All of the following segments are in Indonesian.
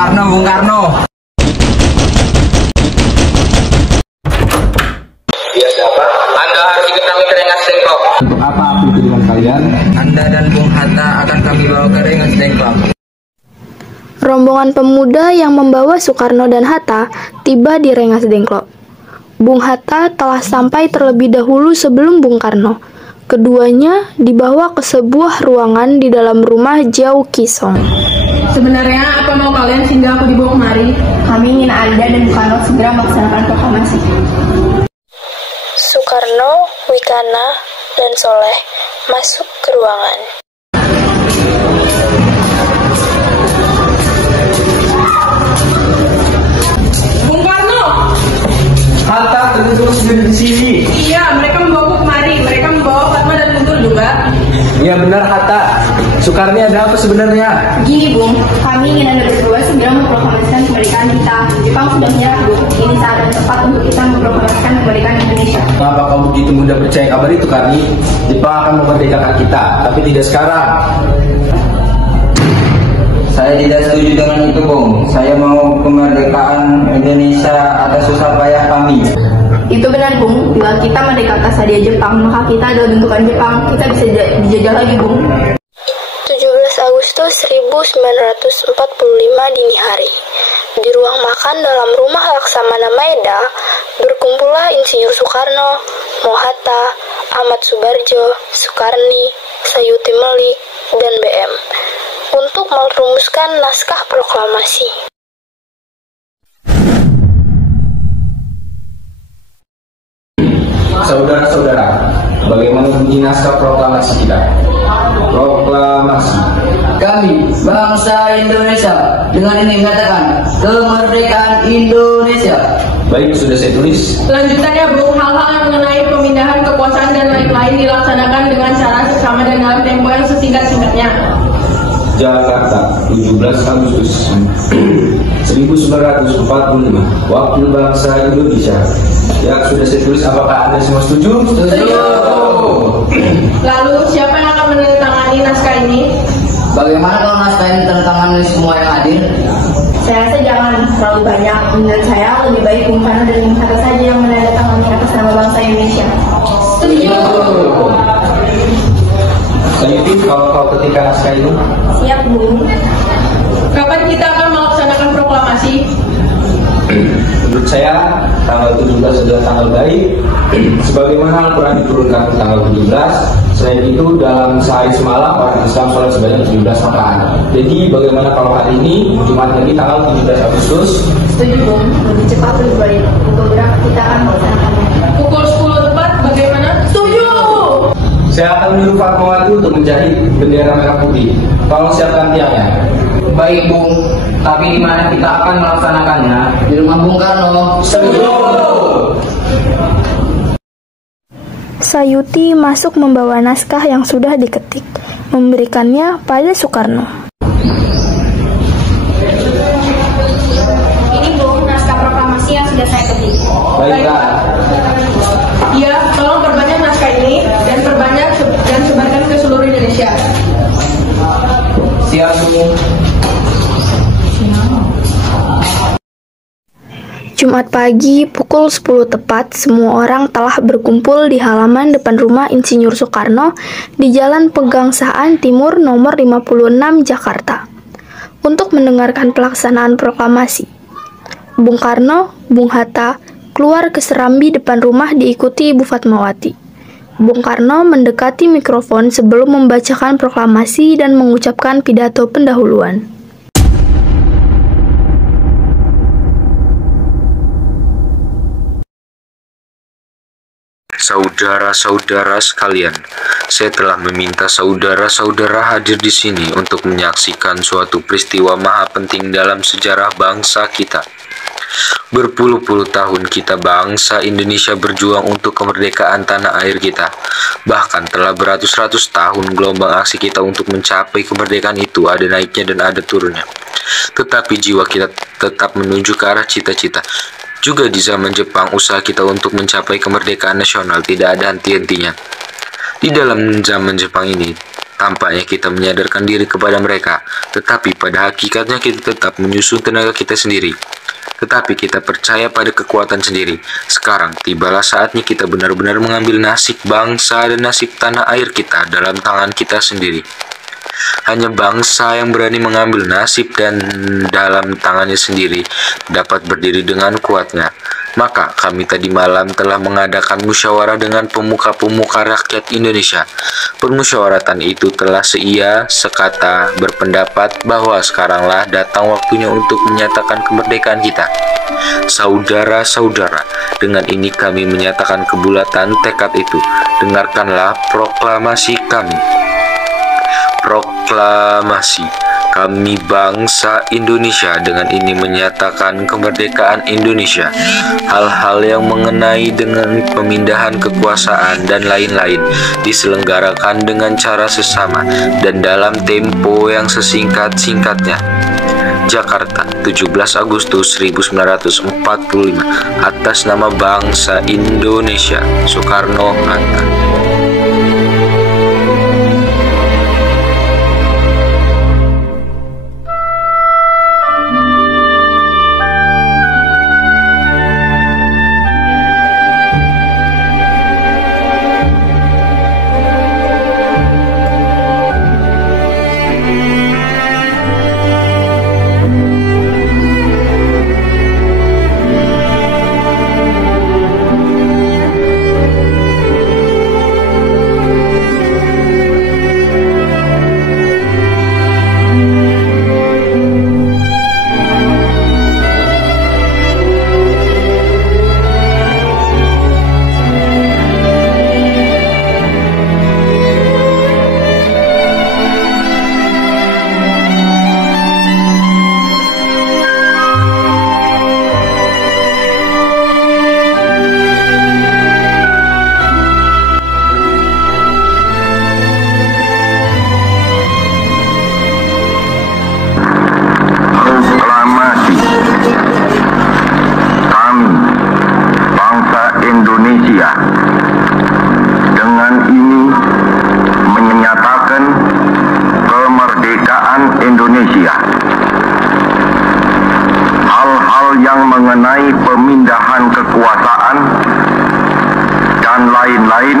Karno, Bung Karno. Iya, siapa? Anda harus ikut kami ke Rengas Dengklok. Untuk apa aku ikut dengan kalian? Anda dan Bung Hatta akan kami bawa ke Rengas Dengklok. Rombongan pemuda yang membawa Soekarno dan Hatta tiba di Rengas Dengklok. Bung Hatta telah sampai terlebih dahulu sebelum Bung Karno. Keduanya dibawa ke sebuah ruangan di dalam rumah Jiao Kisong. Sebenarnya apa mau kalian sehingga aku dibawa kemari? Kami ingin Anda dan Bung Karno segera melaksanakan proklamasi. Soekarno, Wikana, dan Soleh masuk ke ruangan. Bung Karno! Hatta terus duduk di sini. Iya, mereka membawa kemari. Mereka membawa Fatma dan Guntur juga. Iya benar Hatta. Soekarno ada apa sebenarnya? Gini Bung, kami ingin Anda berdua segera memproklamasikan kemerdekaan kita. Jepang sudah menyerah Bung. Ini saat yang tepat untuk kita memproklamasikan kemerdekaan Indonesia. Kenapa kamu begitu mudah percaya kabar itu, Karni? Jepang akan memerdekakan kita, tapi tidak sekarang. Saya tidak setuju dengan itu, Bung. Saya mau kemerdekaan Indonesia atas susah payah kami. Itu benar Bung, bila kita merdeka atas hadiah Jepang, maka kita adalah bentukan Jepang. Kita bisa dijajah lagi Bung. 17 Agustus 1945 dini hari. Di ruang makan dalam rumah Laksamana Maeda, berkumpullah Insinyur Soekarno, Mohatta, Ahmad Subarjo, Soekarni, Sayuti Melik, dan BM untuk merumuskan naskah proklamasi. Saudara-saudara, bagaimana bunyi naskah proklamasi kita? Proklamasi. Kami, bangsa Indonesia, dengan ini mengatakan kemerdekaan Indonesia. Baik, sudah saya tulis. Selanjutnya, Bung, hal-hal yang mengenai pemindahan kekuasaan dan lain-lain dilaksanakan dengan cara seksama dan dalam tempo yang sesingkat-singkatnya. Jakarta, 17 Agustus 1945, Wakil Bangsa Indonesia. Ya, sudah saya tulis. Apakah Anda semua setuju? Setuju. Lalu, siapa yang akan menandatangani naskah ini? Bagaimana kalau naskah ini tantangan semua yang hadir? Saya rasa jangan terlalu banyak. Menurut saya lebih baik Bung Karno dan Bung Hatta saja yang menandatangani atas nama bangsa Indonesia. Setuju. Sayuti, kalau kau ketika naskah ini? Siap Bung. Kapan kita akan melaksanakan proklamasi? Menurut saya, tanggal 17 adalah tanggal baik. Sebagaimana Al-Quran diturunkan ke tanggal 17. Selain itu, dalam sehari semalam orang Islam sholat sebanyak 17 rakaat. Jadi, bagaimana kalau hari ini, Jumat lagi tanggal 17 Agustus? Setuju Bung. Lebih cepat lebih baik. Pukul berapa kita akan melaksanakannya? Pukul 10 tepat, bagaimana? Setuju! Saya akan menyuruh Fatmawati untuk menjahit bendera merah putih. Tolong siapkan tiangnya. Baik Bung, tapi di mana kita akan melaksanakannya? Di rumah Bung Karno. Setuju! Sayuti masuk membawa naskah yang sudah diketik, memberikannya pada Soekarno. Ini Bung, naskah proklamasi yang sudah saya ketik. Baik, Kak. Iya, tolong perbanyak naskah ini dan perbanyak dan sebarkan ke seluruh Indonesia. Siap Bung. Jumat pagi, pukul 10 tepat, semua orang telah berkumpul di halaman depan rumah Insinyur Soekarno di Jalan Pegangsaan Timur nomor 56 Jakarta untuk mendengarkan pelaksanaan proklamasi. Bung Karno, Bung Hatta keluar ke serambi depan rumah diikuti Ibu Fatmawati. Bung Karno mendekati mikrofon sebelum membacakan proklamasi dan mengucapkan pidato pendahuluan. Saudara-saudara sekalian, saya telah meminta saudara-saudara hadir di sini untuk menyaksikan suatu peristiwa maha penting dalam sejarah bangsa kita. Berpuluh-puluh tahun kita bangsa Indonesia berjuang untuk kemerdekaan tanah air kita. Bahkan telah beratus-ratus tahun gelombang aksi kita untuk mencapai kemerdekaan itu ada naiknya dan ada turunnya. Tetapi jiwa kita tetap menuju ke arah cita-cita. Juga di zaman Jepang, usaha kita untuk mencapai kemerdekaan nasional tidak ada henti-hentinya. Di dalam zaman Jepang ini, Tampaknya kita menyadarkan diri kepada mereka, tetapi pada hakikatnya kita tetap menyusun tenaga kita sendiri. Tetapi kita percaya pada kekuatan sendiri. Sekarang tibalah saatnya kita benar-benar mengambil nasib bangsa dan nasib tanah air kita dalam tangan kita sendiri. Hanya bangsa yang berani mengambil nasib dan dalam tangannya sendiri dapat berdiri dengan kuatnya. Maka kami tadi malam telah mengadakan musyawarah dengan pemuka-pemuka rakyat Indonesia. Permusyawaratan itu telah sekata berpendapat bahwa sekaranglah datang waktunya untuk menyatakan kemerdekaan kita. Saudara-saudara, dengan ini kami menyatakan kebulatan tekad itu. Dengarkanlah proklamasi kami. Proklamasi. Kami bangsa Indonesia dengan ini menyatakan kemerdekaan Indonesia. Hal-hal yang mengenai dengan pemindahan kekuasaan dan lain-lain diselenggarakan dengan cara sesama dan dalam tempo yang sesingkat-singkatnya. Jakarta, 17 Agustus 1945. Atas nama bangsa Indonesia, Soekarno-Hatta. mengenai pemindahan kekuasaan dan lain-lain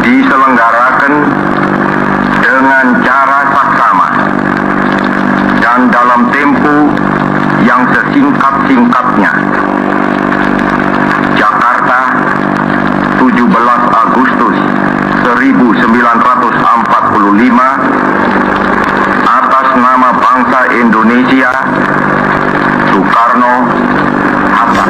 diselenggarakan dengan cara saksama dan dalam tempo yang sesingkat-singkatnya. Jakarta, 17 Agustus 1945, atas nama bangsa Indonesia, Soekarno-Hatta.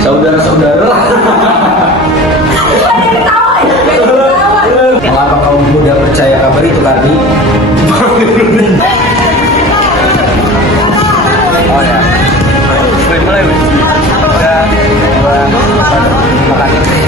Saudara-saudara, mengapa kaum muda percaya kabar itu, Kardi? Oh ya, mulai. 3, 2, 1, terima kasih.